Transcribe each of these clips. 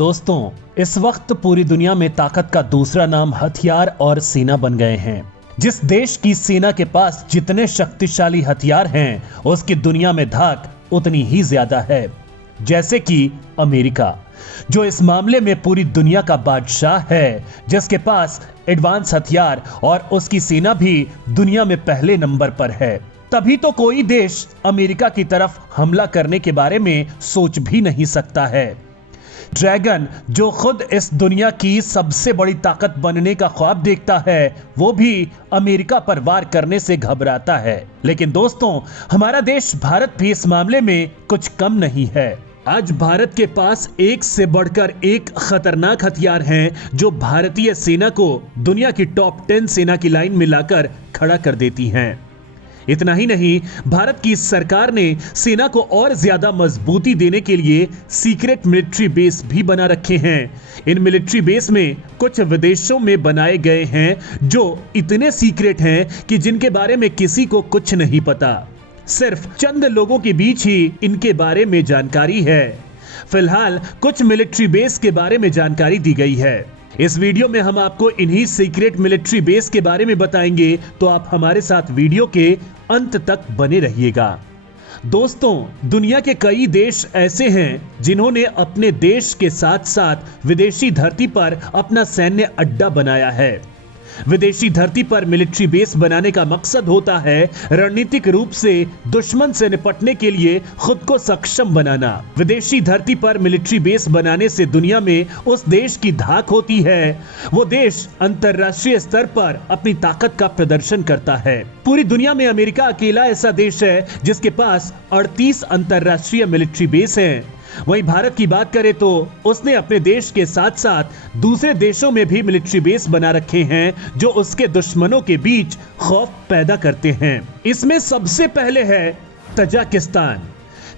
दोस्तों, इस वक्त पूरी दुनिया में ताकत का दूसरा नाम हथियार और सेना बन गए हैं। जिस देश की सेना के पास जितने शक्तिशाली हथियार हैं, उसकी दुनिया में धाक उतनी ही ज्यादा है। जैसे कि अमेरिका, जो इस मामले में पूरी दुनिया का बादशाह है, जिसके पास एडवांस हथियार और उसकी सेना भी दुनिया में पहले नंबर पर है। तभी तो कोई देश अमेरिका की तरफ हमला करने के बारे में सोच भी नहीं सकता है। ड्रैगन, जो खुद इस दुनिया की सबसे बड़ी ताकत बनने का ख्वाब देखता है, वो भी अमेरिका पर वार करने से घबराता है। लेकिन दोस्तों, हमारा देश भारत भी इस मामले में कुछ कम नहीं है। आज भारत के पास एक से बढ़कर एक खतरनाक हथियार हैं, जो भारतीय सेना को दुनिया की टॉप 10 सेना की लाइन में लाकर खड़ा कर देती हैं। इतना ही नहीं, भारत की सरकार ने सेना को और ज्यादा मजबूती देने के लिए सीक्रेट मिलिट्री बेस भी बना रखे हैं। इन मिलिट्री बेस में कुछ विदेशों में बनाए गए हैं, जो इतने सीक्रेट हैं कि जिनके बारे में किसी को कुछ नहीं पता। सिर्फ चंद लोगों के बीच ही इनके बारे में जानकारी है। फिलहाल कुछ मिलिट्री बेस के बारे में जानकारी दी गई है। इस वीडियो में हम आपको इन्हीं सीक्रेट मिलिट्री बेस के बारे में बताएंगे, तो आप हमारे साथ वीडियो के अंत तक बने रहिएगा। दोस्तों, दुनिया के कई देश ऐसे हैं जिन्होंने अपने देश के साथ साथ विदेशी धरती पर अपना सैन्य अड्डा बनाया है। विदेशी धरती पर मिलिट्री बेस बनाने का मकसद होता है रणनीतिक रूप से दुश्मन से निपटने के लिए खुद को सक्षम बनाना। विदेशी धरती पर मिलिट्री बेस बनाने से दुनिया में उस देश की धाक होती है। वो देश अंतर्राष्ट्रीय स्तर पर अपनी ताकत का प्रदर्शन करता है। पूरी दुनिया में अमेरिका अकेला ऐसा देश है जिसके पास 38 अंतर्राष्ट्रीय मिलिट्री बेस हैं। वहीं भारत की बात करें तो उसने अपने देश के साथ साथ दूसरे देशों में भी मिलिट्री बेस बना रखे हैं, जो उसके दुश्मनों के बीच खौफ पैदा करते हैं। इसमें सबसे पहले है तजाकिस्तान।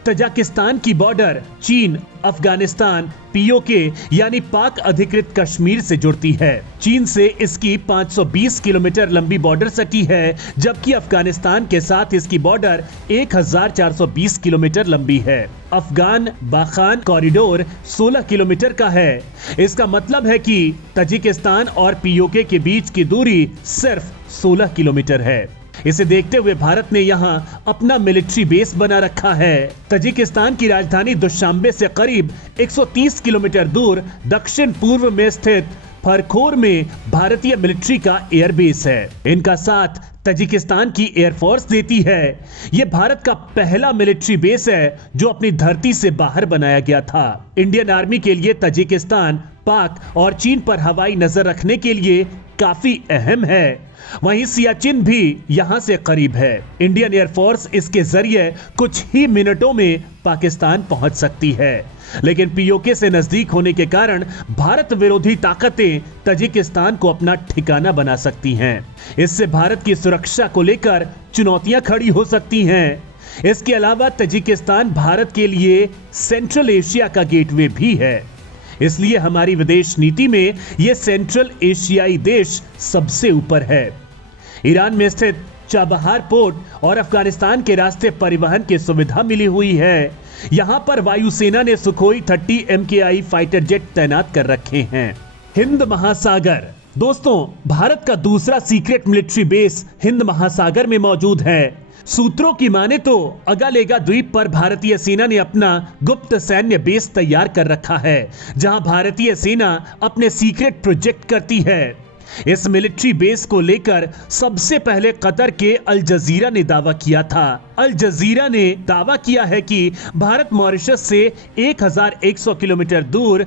तजाकिस्तान की बॉर्डर चीन, अफगानिस्तान, पीओके यानी पाक अधिकृत कश्मीर से जुड़ती है। चीन से इसकी 520 किलोमीटर लंबी बॉर्डर सटी है, जबकि अफगानिस्तान के साथ इसकी बॉर्डर 1420 किलोमीटर लंबी है। अफगान बाखान कॉरिडोर 16 किलोमीटर का है। इसका मतलब है कि तजिकिस्तान और पीओके के बीच की दूरी सिर्फ 16 किलोमीटर है। इसे देखते हुए भारत ने यहां अपना मिलिट्री बेस बना रखा है। तजिकिस्तान की राजधानी दुशांबे से करीब 130 किलोमीटर दूर दक्षिण पूर्व में स्थित फरखोर में भारतीय मिलिट्री का एयरबेस है। इनका साथ तजिकिस्तान की एयरफोर्स देती है। यह भारत का पहला मिलिट्री बेस है जो अपनी धरती से बाहर बनाया गया था। इंडियन आर्मी के लिए तजिकिस्तान पाक और चीन पर हवाई नजर रखने के लिए काफी अहम है। वहीं सियाचिन भी यहां से करीब है। इंडियन एयरफोर्स इसके जरिए कुछ ही मिनटों में पाकिस्तान पहुंच सकती है। लेकिन पीओके से नजदीक होने के कारण भारत विरोधी ताकतें तजिकिस्तान को अपना ठिकाना बना सकती हैं। इससे भारत की सुरक्षा को लेकर चुनौतियां खड़ी हो सकती हैं। इसके अलावा तजिकिस्तान भारत के लिए सेंट्रल एशिया का गेटवे भी है। इसलिए हमारी विदेश नीति में यह सेंट्रल एशियाई देश सबसे ऊपर है। ईरान में स्थित चाबहार पोर्ट और अफगानिस्तान के रास्ते परिवहन की सुविधा मिली हुई है। यहां पर वायुसेना ने सुखोई 30 MKI फाइटर जेट तैनात कर रखे हैं। हिंद महासागर। दोस्तों, भारत का दूसरा सीक्रेट मिलिट्री बेस हिंद महासागर में मौजूद है। सूत्रों की माने तो अगालेगा द्वीप पर भारतीय सेना ने अपना गुप्त सैन्य बेस तैयार कर रखा है, जहां भारतीय सेना अपने सीक्रेट प्रोजेक्ट करती है। इस मिलिट्री बेस को लेकर सबसे पहले कतर के अल जजीरा ने दावा किया था। अल जजीरा ने दावा किया है कि भारत मॉरिशस से 1100 किलोमीटर दूर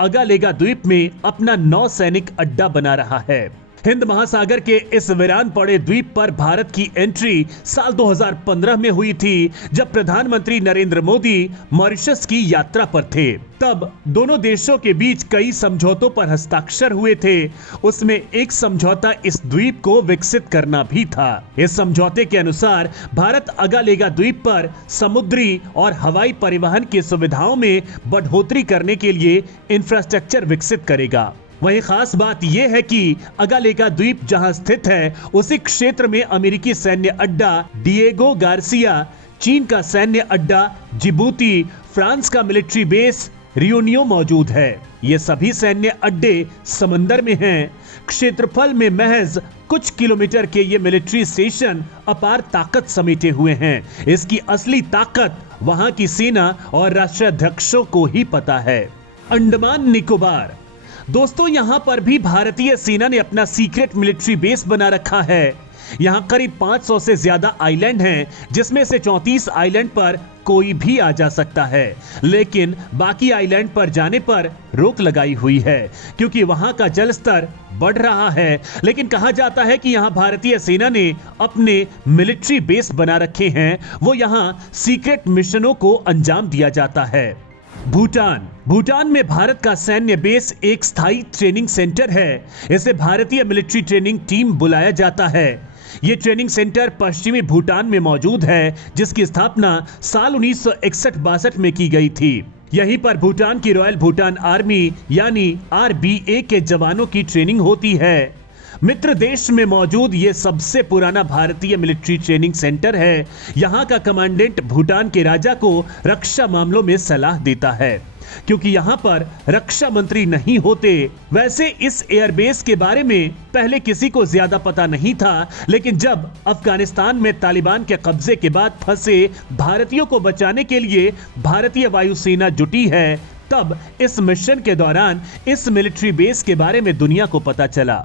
अगालेगा द्वीप में अपना नौसैनिक अड्डा बना रहा है। हिंद महासागर के इस वीरान पड़े द्वीप पर भारत की एंट्री साल 2015 में हुई थी, जब प्रधानमंत्री नरेंद्र मोदी मॉरिशस की यात्रा पर थे। तब दोनों देशों के बीच कई समझौतों पर हस्ताक्षर हुए थे। उसमें एक समझौता इस द्वीप को विकसित करना भी था। इस समझौते के अनुसार भारत अगालेगा द्वीप पर समुद्री और हवाई परिवहन की सुविधाओं में बढ़ोतरी करने के लिए इंफ्रास्ट्रक्चर विकसित करेगा। वहीं खास बात यह है कि अगालेगा द्वीप जहां स्थित है, उसी क्षेत्र में अमेरिकी सैन्य अड्डा डिएगो गार्सिया, चीन का सैन्य अड्डा जिबूती, फ्रांस का मिलिट्री बेस रियोनियो मौजूद है। ये सभी सैन्य अड्डे समंदर में हैं। क्षेत्रफल में महज कुछ किलोमीटर के ये मिलिट्री स्टेशन अपार ताकत समेटे हुए हैं। इसकी असली ताकत वहां की सेना और राष्ट्राध्यक्षों को ही पता है। अंडमान निकोबार, दोस्तों यहां पर भी भारतीय सेना ने अपना सीक्रेट मिलिट्री बेस बना रखा है। यहां करीब 500 से ज्यादा आइलैंड हैं, जिसमें से 34 आइलैंड पर कोई भी आ जा सकता है, लेकिन बाकी आइलैंड पर जाने पर रोक लगाई हुई है क्योंकि वहां का जल स्तर बढ़ रहा है। लेकिन कहा जाता है कि यहां भारतीय सेना ने अपने मिलिट्री बेस बना रखे हैं। वो यहां सीक्रेट मिशनों को अंजाम दिया जाता है। भूटान में भारत का सैन्य बेस एक स्थायी ट्रेनिंग सेंटर है। इसे भारतीय मिलिट्री ट्रेनिंग टीम बुलाया जाता है। यह ट्रेनिंग सेंटर पश्चिमी भूटान में मौजूद है, जिसकी स्थापना साल 1961-62 में की गई थी। यहीं पर भूटान की रॉयल भूटान आर्मी यानी RBA के जवानों की ट्रेनिंग होती है। मित्र देश में मौजूद ये सबसे पुराना भारतीय मिलिट्री ट्रेनिंग सेंटर है। यहाँ का कमांडेंट भूटान के राजा को रक्षा मामलों में सलाह देता है, क्योंकि यहाँ पर रक्षा मंत्री नहीं होते। वैसे इस एयरबेस के बारे में पहले किसी को ज्यादा पता नहीं था, लेकिन जब अफगानिस्तान में तालिबान के कब्जे के बाद फंसे भारतीयों को बचाने के लिए भारतीय वायुसेना जुटी है, तब इस मिशन के दौरान इस मिलिट्री बेस के बारे में दुनिया को पता चला।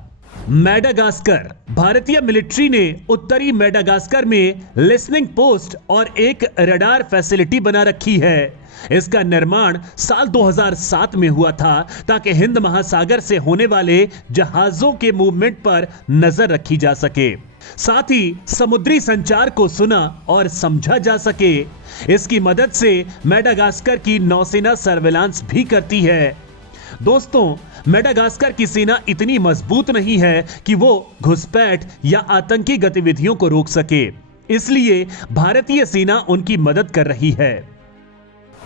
मेडागास्कर, भारतीय मिलिट्री ने उत्तरी मेडागास्कर में लिसनिंग पोस्ट और एक रडार फैसिलिटी बना रखी है। इसका निर्माण साल 2007 में हुआ था ताकि हिंद महासागर से होने वाले जहाजों के मूवमेंट पर नजर रखी जा सके, साथ ही समुद्री संचार को सुना और समझा जा सके। इसकी मदद से मेडागास्कर की नौसेना सर्वेलांस भी करती है। दोस्तों, मेडागास्कर की सेना इतनी मजबूत नहीं है कि वो घुसपैठ या आतंकी गतिविधियों को रोक सके, इसलिए भारतीय सेना उनकी मदद कर रही है।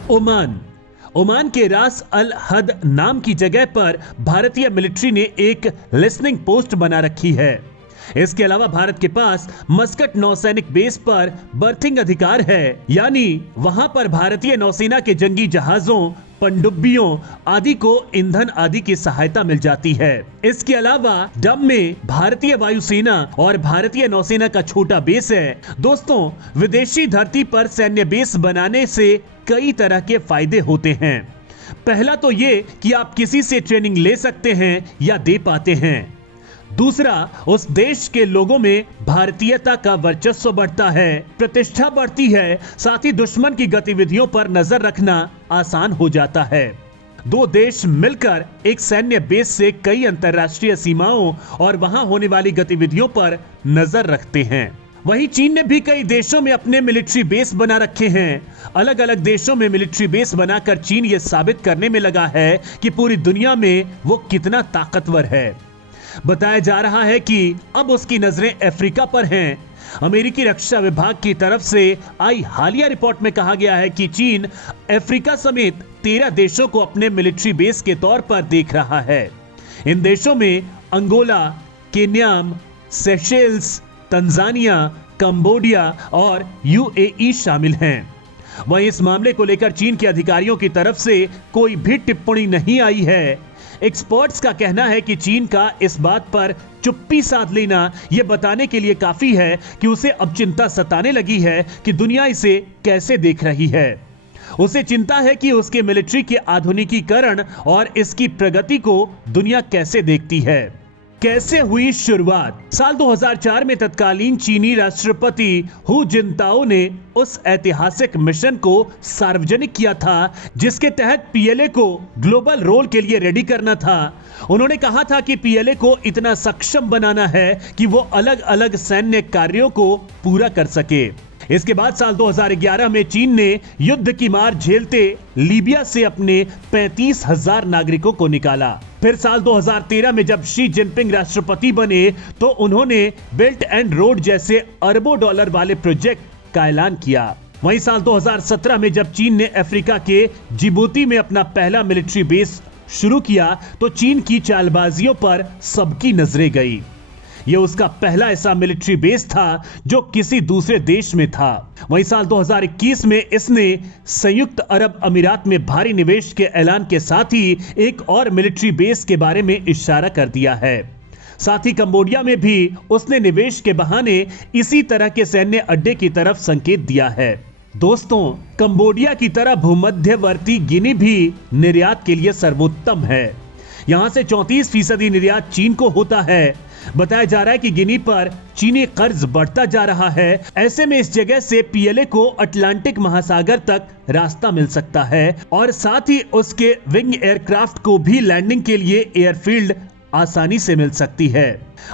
ओमान के रास अल हद नाम की जगह पर भारतीय मिलिट्री ने एक लिसनिंग पोस्ट बना रखी है। इसके अलावा भारत के पास मस्कट नौसैनिक बेस पर बर्थिंग अधिकार है, यानी वहां पर भारतीय नौसेना के जंगी जहाजों, पनडुब्बियों आदि को ईंधन आदि की सहायता मिल जाती है। इसके अलावा डम में भारतीय वायुसेना और भारतीय नौसेना का छोटा बेस है। दोस्तों, विदेशी धरती पर सैन्य बेस बनाने से कई तरह के फायदे होते हैं। पहला तो ये कि आप किसी से ट्रेनिंग ले सकते हैं या दे पाते हैं। दूसरा, उस देश के लोगों में भारतीयता का वर्चस्व बढ़ता है, प्रतिष्ठा बढ़ती है, साथ ही दुश्मन की गतिविधियों पर नजर रखना आसान हो जाता है। दो देश मिलकर एक सैन्य बेस से कई अंतर्राष्ट्रीय सीमाओं और वहां होने वाली गतिविधियों पर नजर रखते हैं। वहीं चीन ने भी कई देशों में अपने मिलिट्री बेस बना रखे हैं। अलग अलग देशों में मिलिट्री बेस बनाकर चीन ये साबित करने में लगा है कि पूरी दुनिया में वो कितना ताकतवर है। बताया जा रहा है कि अब उसकी नजरें अफ्रीका पर हैं। अमेरिकी रक्षा विभाग की तरफ से आई हालिया रिपोर्ट में कहा गया है कि चीन अफ्रीका समेत 13 देशों को अपने मिलिट्री बेस के तौर पर देख रहा है। इन देशों में अंगोला, केन्याम, सेशेल्स, तंजानिया, कंबोडिया और UAE शामिल हैं। वहीं इस मामले को लेकर चीन के अधिकारियों की तरफ से कोई भी टिप्पणी नहीं आई है। एक्सपर्ट्स का कहना है कि चीन का इस बात पर चुप्पी साध लेना यह बताने के लिए काफी है कि उसे अब चिंता सताने लगी है कि दुनिया इसे कैसे देख रही है। उसे चिंता है कि उसके मिलिट्री के आधुनिकीकरण और इसकी प्रगति को दुनिया कैसे देखती है। कैसे हुई शुरुआत? साल 2004 में तत्कालीन चीनी राष्ट्रपति हु जिनताओ ने उस ऐतिहासिक मिशन को सार्वजनिक किया था जिसके तहत PLA को ग्लोबल रोल के लिए रेडी करना था। उन्होंने कहा था कि PLA को इतना सक्षम बनाना है कि वो अलग अलग सैन्य कार्यों को पूरा कर सके। इसके बाद साल 2011 में चीन ने युद्ध की मार झेलते लीबिया से अपने 35,000 नागरिकों को निकाला। फिर साल 2013 में जब शी जिनपिंग राष्ट्रपति बने तो उन्होंने बेल्ट एंड रोड जैसे अरबों डॉलर वाले प्रोजेक्ट का ऐलान किया। वहीं साल 2017 में जब चीन ने अफ्रीका के जिबूती में अपना पहला मिलिट्री बेस शुरू किया तो चीन की चालबाजियों पर सबकी नजरें गई। यह उसका पहला ऐसा मिलिट्री बेस था जो किसी दूसरे देश में था। वहीं साल 2021 में इसने संयुक्त अरब अमीरात में भारी निवेश के ऐलान के साथ ही एक और मिलिट्री बेस के बारे में इशारा कर दिया है। साथ ही कंबोडिया में भी उसने निवेश के बहाने इसी तरह के सैन्य अड्डे की तरफ संकेत दिया है। दोस्तों, कंबोडिया की तरह भूमध्यवर्ती गिनी भी निर्यात के लिए सर्वोत्तम है। यहां से 34% निर्यात चीन को होता है। बताया जा रहा है कि गिनी पर चीनी कर्ज बढ़ता जा रहा है। ऐसे में इस जगह से पीएलए को अटलांटिक महासागर तक रास्ता मिल सकता है और साथ ही उसके विंग एयरक्राफ्ट को भी लैंडिंग के लिए एयरफील्ड आसानी से मिल सकती है।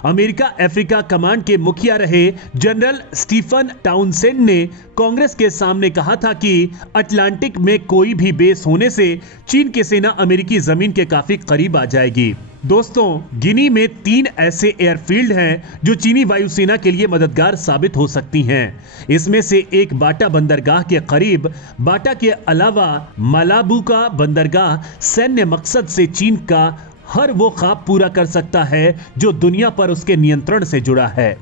अमेरिका अफ्रीका कमांड के मुखिया रहे जनरल स्टीफन टाउनसेंड ने कांग्रेस के सामने कहा था कि अटलांटिक में कोई भी बेस होने से चीन की सेना अमेरिकी जमीन के काफी करीब आ जाएगी। दोस्तों, गिनी में 3 ऐसे एयरफील्ड हैं जो चीनी वायुसेना के लिए मददगार साबित हो सकती हैं। इसमें से एक बाटा बंदरगाह के करीब, बाटा के अलावा मालाबू का बंदरगाह सैन्य मकसद से चीन का हर वो ख्वाब पूरा कर सकता है जो दुनिया पर उसके नियंत्रण से जुड़ा है।